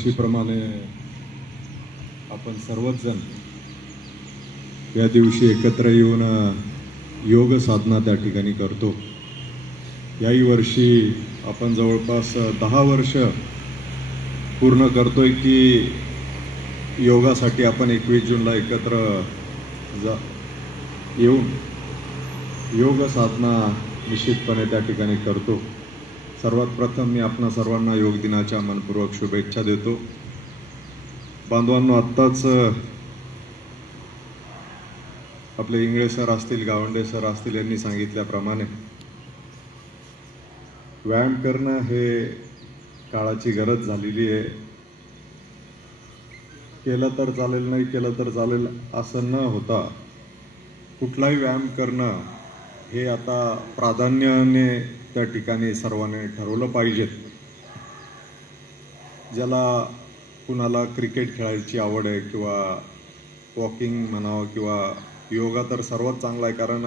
दरवर्षीप्रमाणे आपण सर्वच जण या दिवशी एकत्र येऊन योग साधना त्या ठिकाणी करतो। याही वर्षी आपण जवळपास 10 वर्ष पूर्ण करतोय की योगासाठी आपण 21 जूनला एकत्र येऊन योग साधना निश्चितपणे त्या ठिकाणी करतो। सर्वात प्रथम मी आपणा सर्वांना योग दिनाच्या मनपूर्वक शुभेच्छा देतो। बांधवांनो, आत्ताच आपले इंगळे सर असतील, गावंडे सर असतील यांनी सांगितल्याप्रमाणे व्यायाम करणं हे काळाची गरज झालेली आहे। केलं तर चालेल, नाही केलं तर चालेल असं न होता कुठलाही व्यायाम करणं हे आता प्राधान्याने त्या ठिकाणी सर्वांनी ठरवलं पाहिजे। ज्याला कुणाला क्रिकेट खेळायची आवड आहे किंवा वॉकिंग म्हणावं किंवा योगा तर सर्वात चांगला आहे, कारण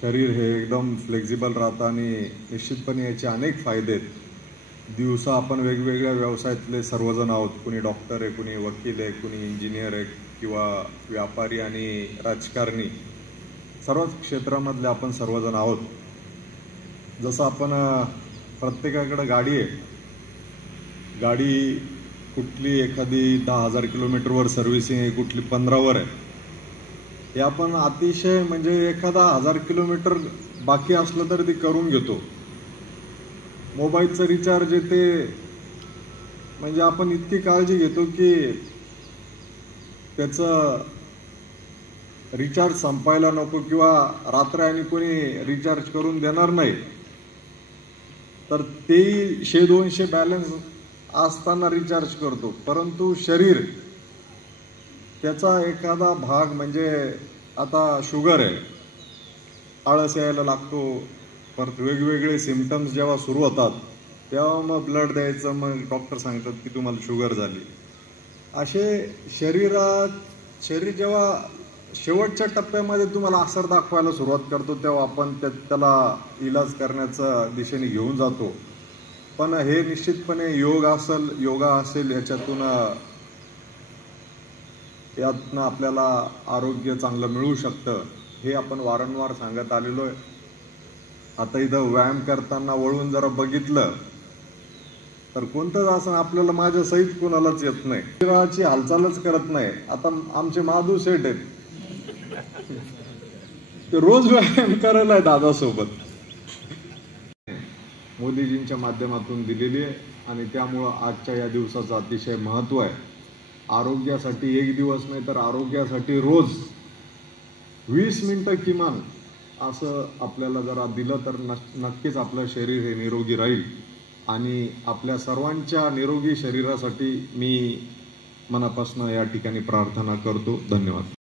शरीर हे एकदम फ्लेक्झिबल राहतं आणि निश्चितपणे याचे अनेक फायदे आहेत। दिवसा आपण वेगवेगळ्या व्यवसायातले सर्वजण आहोत, कुणी डॉक्टर आहे, कुणी वकील आहे, कुणी इंजिनियर आहे किंवा व्यापारी आणि राजकारणी, सर्वच क्षेत्रामधले आपण सर्वजण आहोत। जसं आपण प्रत्येकाकडे गाडी आहे, गाडी कुठली एखादी 10,000 किलोमीटरवर सर्व्हिसिंग आहे, कुठली 15वर आहे, हे आपण अतिशय म्हणजे एखादा 1000 किलोमीटर बाकी असलं तर ती करून घेतो। मोबाईलचं रिचार्ज येते म्हणजे आपण इतकी काळजी घेतो की त्याचं रिचार्ज संपायला नको किंवा रात्र आणि कोणी रिचार्ज करून देणार नाही तर तेही 100-200 बॅलन्स असताना रिचार्ज करतो। परंतु शरीर त्याचा एखादा भाग म्हणजे आता शुगर आहे, आळस यायला लागतो, परत वेगवेगळे सिम्पटम्स जेव्हा सुरू होतात तेव्हा मग ब्लड द्यायचं, मग डॉक्टर सांगतात की तुम्हाला शुगर झाली। असे शरीर जेव्हा शेवटच्या टप्प्यामध्ये तुम्हाला असर दाखवायला सुरुवात करतो तेव्हा आपण त्याला इलाज करण्याच्या दिशेने घेऊन जातो। पण हे निश्चितपणे योगा असेल यातनं आपल्याला आरोग्य चांगलं मिळू शकतं, हे आपण वारंवार सांगत आलेलो आहे। आता इथं व्यायाम करताना वळून जरा बघितलं तर कोणतंच असं आपल्याला माझ्या सहित कोणालाच येत नाही, शरीराची हालचालच करत नाही। आता आमचे माधू सेठ आहेत, ते रोज व्यायाम करायला आहे दादासोबत, मोदीजींच्या माध्यमातून दिलेली आहे आणि त्यामुळं आजच्या या दिवसाचं अतिशय महत्त्व आहे। आरोग्यासाठी एक दिवस नाही तर आरोग्यासाठी रोज 20 मिनिटं किमान असं आपल्याला जरा दिलं तर नक्कीच आपलं शरीर हे निरोगी राहील। आणि आपल्या सर्वांच्या निरोगी शरीरासाठी मी मनापासून या ठिकाणी प्रार्थना करतो। धन्यवाद।